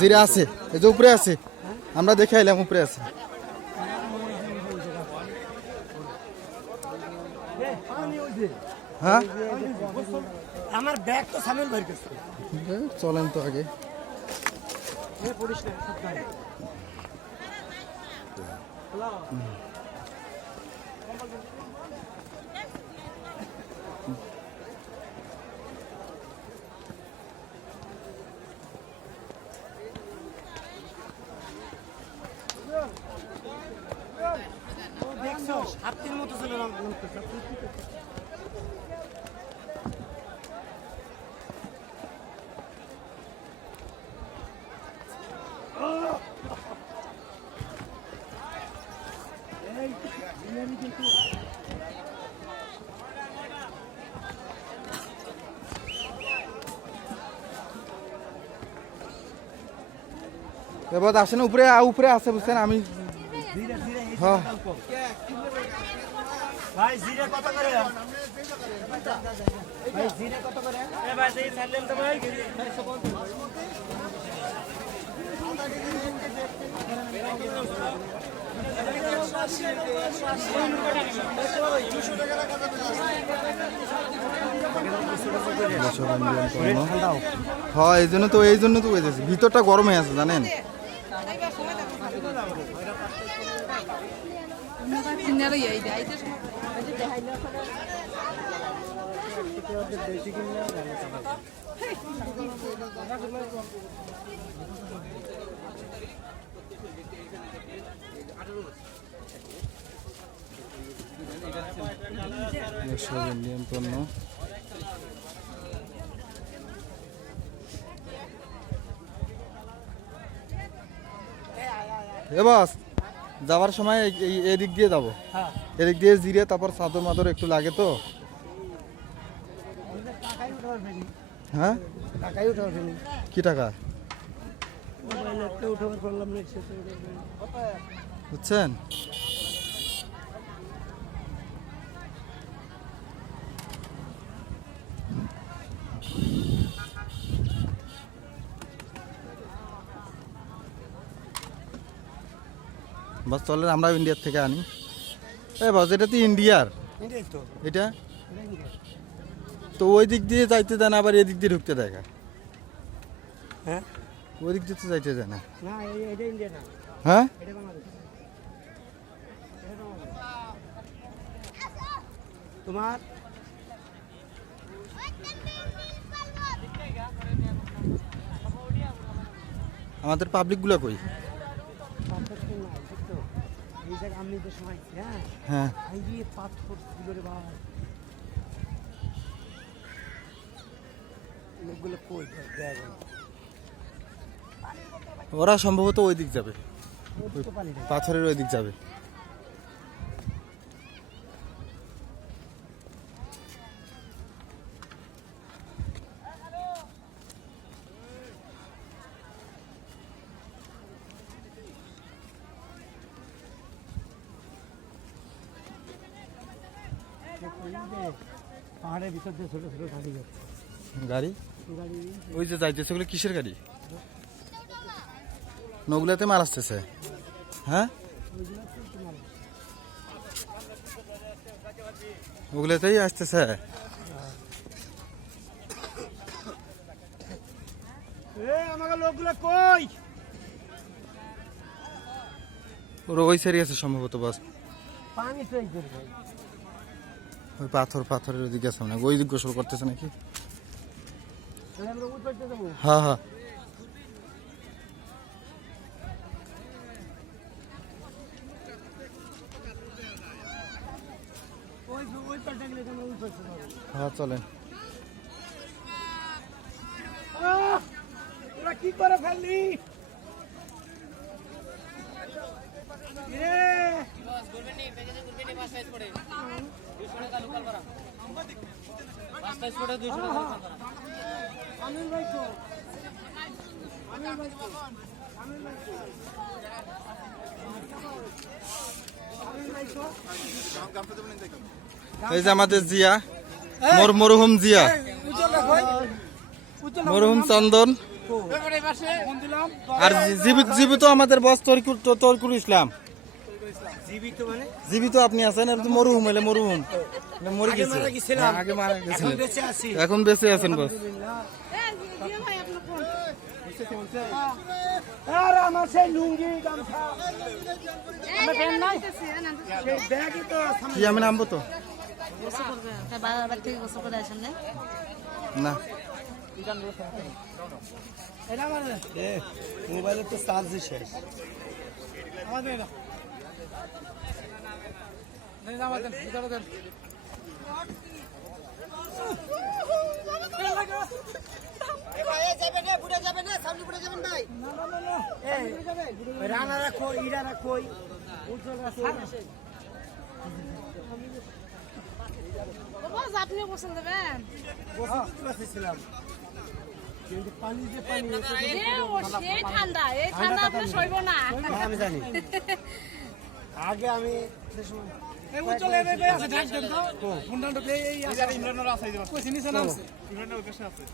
জিরা আছে, এই যে উপরে আছে, আমরা দেখে আইলাম উপরে আছে। হ্যাঁ আমার ব্যাগ তো সামিল ভাই কাছে চলেন তো আগে। দেখছো হাতির মতো চলে এবার আসেন উপরে, উপরে আছে বুঝছেন। আমি হ্যাঁ ভাই জিরে কত করে? ভাই জিরে কত করে? এ ভাই এই ছাড়লেন তো ভাই হ্যাঁ এই জন্য তো হয়েছে, ভিতরটা গরম হয়ে আছে জানেন। ইন্ডিয়ান পণ্য বাস যাওয়ার সময় এদিক দিয়ে যাবো, এদিক দিয়ে জিরে তারপর চাদর মাদর একটু লাগে তো। হ্যাঁ কি টাকা বুঝছেন? বাস চলেন আমরা ইন্ডিয়ার থেকে আনি। এ বাস এটা তো ইন্ডিয়ার, এটা তো ওই দিক দিয়ে যাইতে দেয় না, আবার এদিক দিয়ে ঢুকতে দেয়। হ্যাঁ ওই দিক দিয়ে তো যাইতে দেয় না। না এটা ইন্ডিয়া না, হ্যাঁ এটা বাংলাদেশ। তোমার আমাদের পাবলিক গুলা কই? এই জায়গা আমি তো সময় হ্যাঁ এই যে পাথর ছিল রে ভাই, লোকগুলো কই দেয়? ওরা সম্ভবত ওই দিক যাবে, পাথরের ওই দিক যাবে। পাহাড়ের ভিতর দিয়ে ছোট ছোট গাড়ি যাচ্ছে, গাড়ি গাড়ি ওই যে যাইতেছে, ওগুলো কিসের গাড়ি? নগুলাতে মাল আসতেছে। হ্যাঁ ওগুলাতেই আসতেছে। আমাকে লোকগুলো কই? ওরা ওই সারি আছে সম্ভবত। বাস পানি ট্রাই করবে, ওই পাথরের ওদিকে আছে না, ওই দিক গোসল করতেছে নাকি। আমরা ওই পাশে যাবো। হ্যাঁ হ্যাঁ ওই পাশে গেলে আমরা ওই পাশে যাবো। হ্যাঁ চলেন। তোরা কি করে ফেললি? এই যে আমাদের জিয়া, মরহুম জিয়া, মরহুম চন্দন। ফোন দিলাম আর জীবিত জীবিত আমাদের বস তরিকুল ইসলাম। জীবিত মানে জীবিত আপনি আছেন, আর তো মরহুম হইলে মরহুম মরে আগে গেছে। মারা গেছিলাম। হ্যাঁ, আগে মারা এখন গেছিলেন, বেঁচে আছি এখন বেঁচে আছেন বস। আর আমার সেই লুঙ্গি গামছা সেই ব্যাগই তো কি আমি নামবো তো না। এটা আমার মোবাইলের তো চার্জই শেষ আমাদের রানা রাখো ইরা রাখো উজ্জ্বল রাখো আপনিও পছন্দ দেবেন ছিলাম কিন্তু পানি যে পানি সেই ঠান্ডা, এই ঠান্ডা আপনি সইব না। আমি জানি আগে আমি উজ্জ্বল আছে ঢাক দেন তো মুন্ডাটা এই ইমরানের আছে কইছি নিচে নামছে ইমরানের উদ্দেশ্যে আছে